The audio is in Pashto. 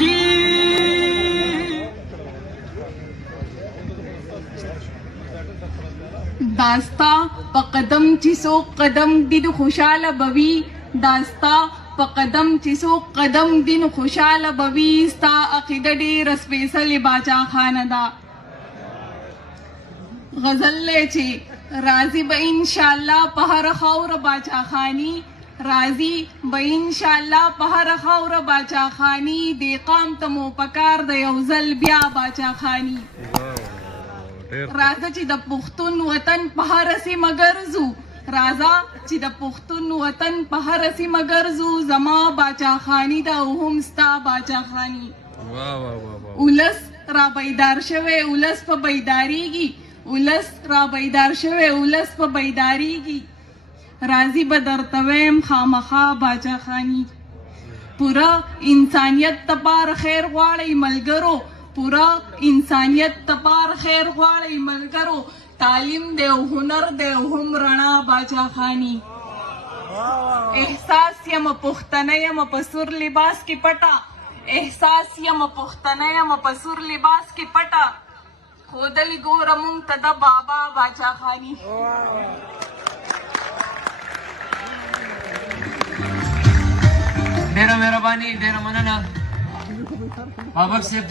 زندگی داستا په قدم چې څوک قدم دي نو خوشاله بوي داستا په قدم چې څوک قدم دي نو خوشاله بوي ستا عقیده ډېره سپېڅلې باچا خانه ده غزل دی چې راضي به انشاءالله په هره خاوره باچا خاني راضي به انشاءالله په هره خاوره باچا خاني دې قام ته مو پکار د یو ځل بیا باچا خاني راځه چې د پښتون وطن په هره سیمه ګرځو راځه چې د پښتون وطن په هره سیمه ګرځو زما باچا خاني ده او هم ستا باچا خاني ولس را بیدار شوی ولس په بیداریږي ولس را بیدار شوی ولس په بیداریږي راضي به درته ویم خامخا باچا خاني پورا انسانیت تپار خیر غواړئ ملګرو پورا انسانیت تپار خیر غواړئ ملګرو تعلیم دی او هنر دی او هم رڼا باچا خاني احساس یم پښتنه یم په سور لباس کې پټه احساس یم پښتنه یم په سور لباس کې پټه خودلی ګوره مونږ ته د بابا باچا خاني ډېره مهرباني ډېره مننه بابک صاحب